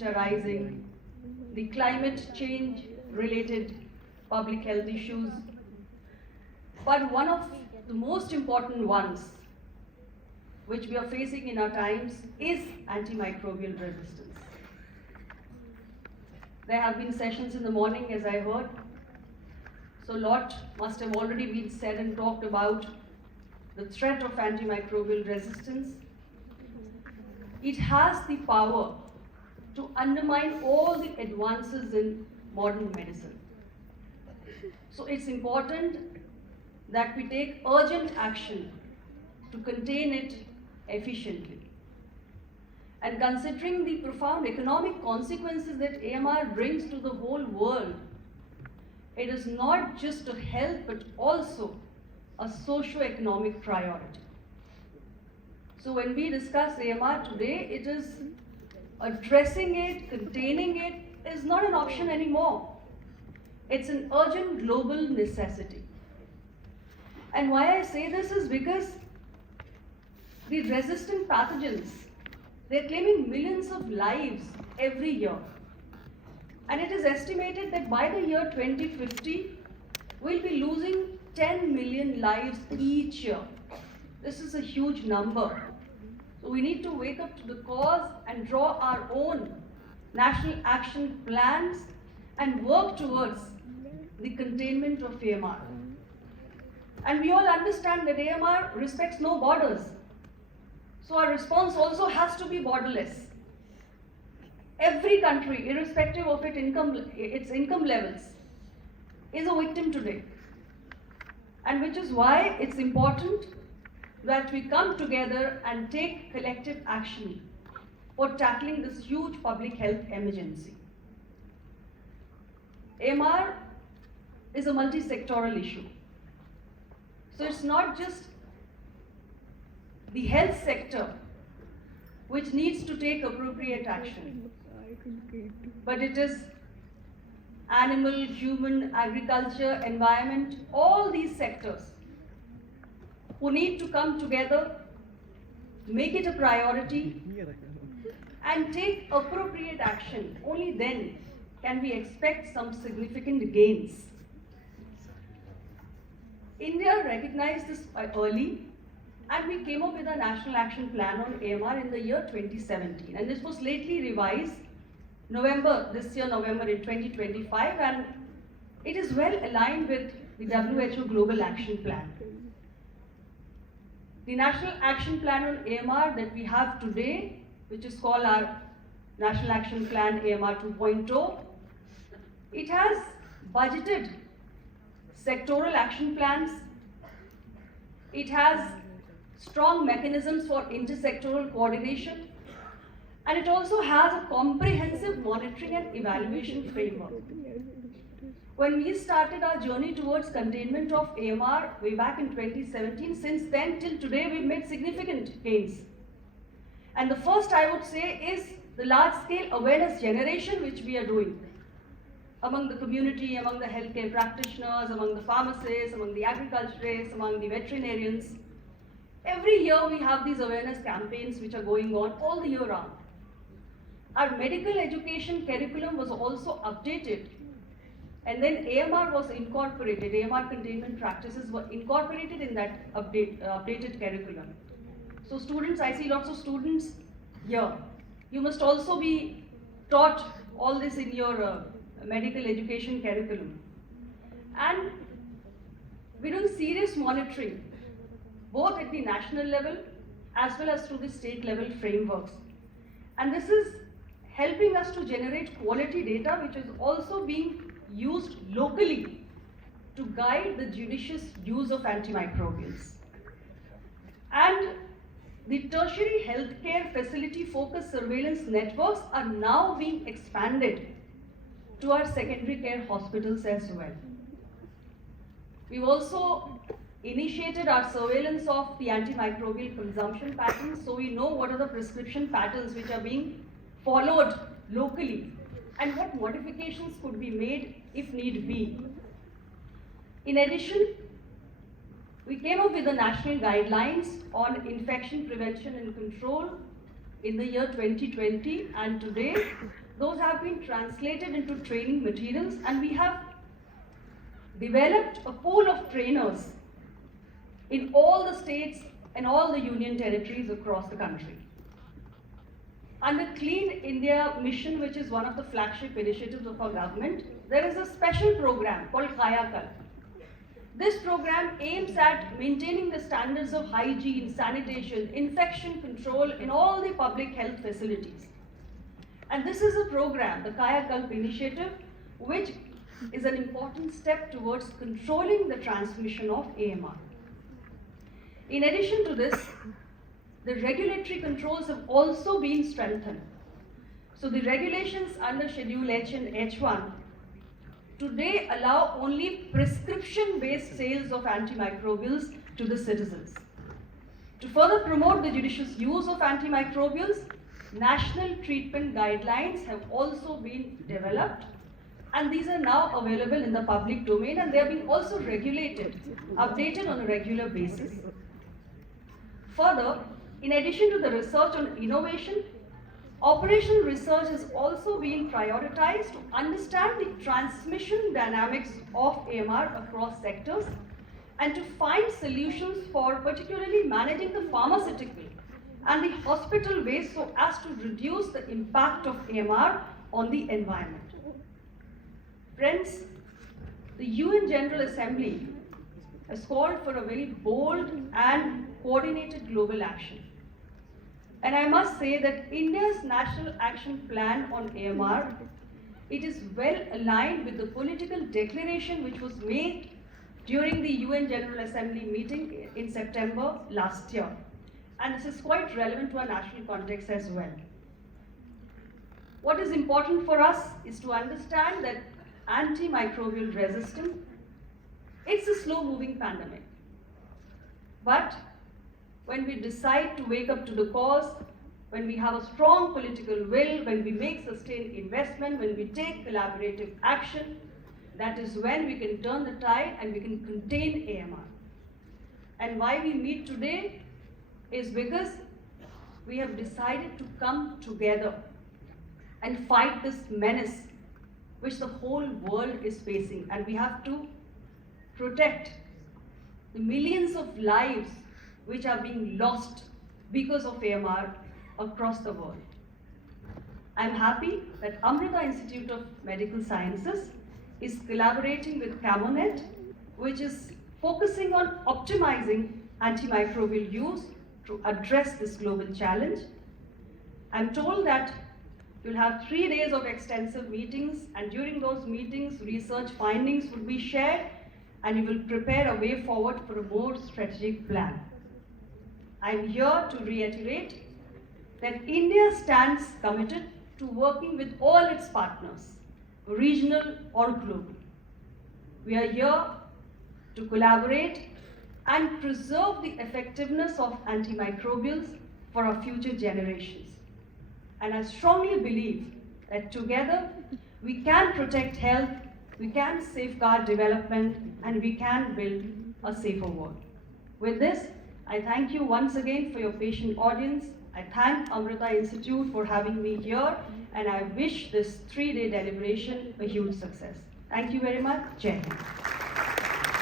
which are rising, the climate change related public health issues. But one of the most important ones which we are facing in our times is antimicrobial resistance. There have been sessions in the morning, as I heard, so a lot must have already been said and talked about the threat of antimicrobial resistance. It has the power to undermine all the advances in modern medicine. So it's important that we take urgent action to contain it efficiently. And considering the profound economic consequences that AMR brings to the whole world, it is not just a health but also a socio-economic priority. So when we discuss AMR today, it is addressing it, containing it is not an option anymore. It's an urgent global necessity. And why I say this is because the resistant pathogens, they're claiming millions of lives every year. And it is estimated that by the year 2050, we'll be losing 10 million lives each year. This is a huge number. So we need to wake up to the cause and draw our own national action plans and work towards the containment of AMR. And we all understand that AMR respects no borders. So our response also has to be borderless. Every country, irrespective of its income levels, is a victim today. And which is why it's important that we come together and take collective action for tackling this huge public health emergency. AMR is a multi-sectoral issue. So it's not just the health sector which needs to take appropriate action, but it is animal, human, agriculture, environment, all these sectors who need to come together, make it a priority, and take appropriate action. Only then can we expect some significant gains. India recognized this early, and we came up with a National Action Plan on AMR in the year 2017. And this was lately revised this year, November in 2025, and it is well aligned with the WHO Global Action Plan. The National Action Plan on AMR that we have today, which is called our National Action Plan AMR 2.0, it has budgeted sectoral action plans. It has strong mechanisms for intersectoral coordination, and it also has a comprehensive monitoring and evaluation framework. When we started our journey towards containment of AMR way back in 2017, since then till today we've made significant gains. And the first I would say is the large-scale awareness generation which we are doing among the community, among the healthcare practitioners, among the pharmacists, among the agriculturists, among the veterinarians. Every year we have these awareness campaigns which are going on all the year round. Our medical education curriculum was also updated, and then AMR was incorporated, AMR containment practices were incorporated in that updated curriculum. So students, I see lots of students here. You must also be taught all this in your medical education curriculum. And we're doing serious monitoring, both at the national level as well as through the state level frameworks. And this is helping us to generate quality data which is also being used locally to guide the judicious use of antimicrobials. And the tertiary healthcare facility focused surveillance networks are now being expanded to our secondary care hospitals as well. We've also initiated our surveillance of the antimicrobial consumption patterns, so we know what are the prescription patterns which are being followed locally and what modifications could be made if need be. In addition, we came up with the national guidelines on infection prevention and control in the year 2020, and today those have been translated into training materials, and we have developed a pool of trainers in all the states and all the union territories across the country. Under Clean India Mission, which is one of the flagship initiatives of our government, there is a special program called Kayakal. This program aims at maintaining the standards of hygiene, sanitation, infection control in all the public health facilities. And this is a program, the Kayakalp initiative, which is an important step towards controlling the transmission of AMR. In addition to this, the regulatory controls have also been strengthened. So the regulations under Schedule H and H1 today allow only prescription-based sales of antimicrobials to the citizens. To further promote the judicious use of antimicrobials, national treatment guidelines have also been developed, and these are now available in the public domain, and they are being also regulated, updated on a regular basis. Further, in addition to the research on innovation, operational research has also been prioritized to understand the transmission dynamics of AMR across sectors and to find solutions for particularly managing the pharmaceutical and the hospital waste so as to reduce the impact of AMR on the environment. Friends, the UN General Assembly has called for a very bold and coordinated global action. And I must say that India's National Action Plan on AMR, it is well aligned with the political declaration which was made during the UN General Assembly meeting in September last year. And this is quite relevant to our national context as well. What is important for us is to understand that antimicrobial resistance, it's a slow-moving pandemic. But when we decide to wake up to the cause, when we have a strong political will, when we make sustained investment, when we take collaborative action, that is when we can turn the tide and we can contain AMR. And why we meet today is because we have decided to come together and fight this menace which the whole world is facing, and we have to protect the millions of lives which are being lost because of AMR across the world. I'm happy that Amrita Institute of Medical Sciences is collaborating with Camonet, which is focusing on optimizing antimicrobial use to address this global challenge. I'm told that you'll have 3 days of extensive meetings, and during those meetings, research findings will be shared, and you will prepare a way forward for a more strategic plan. I'm here to reiterate that India stands committed to working with all its partners, regional or global. We are here to collaborate and preserve the effectiveness of antimicrobials for our future generations. And I strongly believe that together we can protect health, we can safeguard development, and we can build a safer world. With this, I thank you once again for your patient audience. I thank Amrita Institute for having me here, and I wish this 3-day deliberation a huge success. Thank you very much. Jai Hind.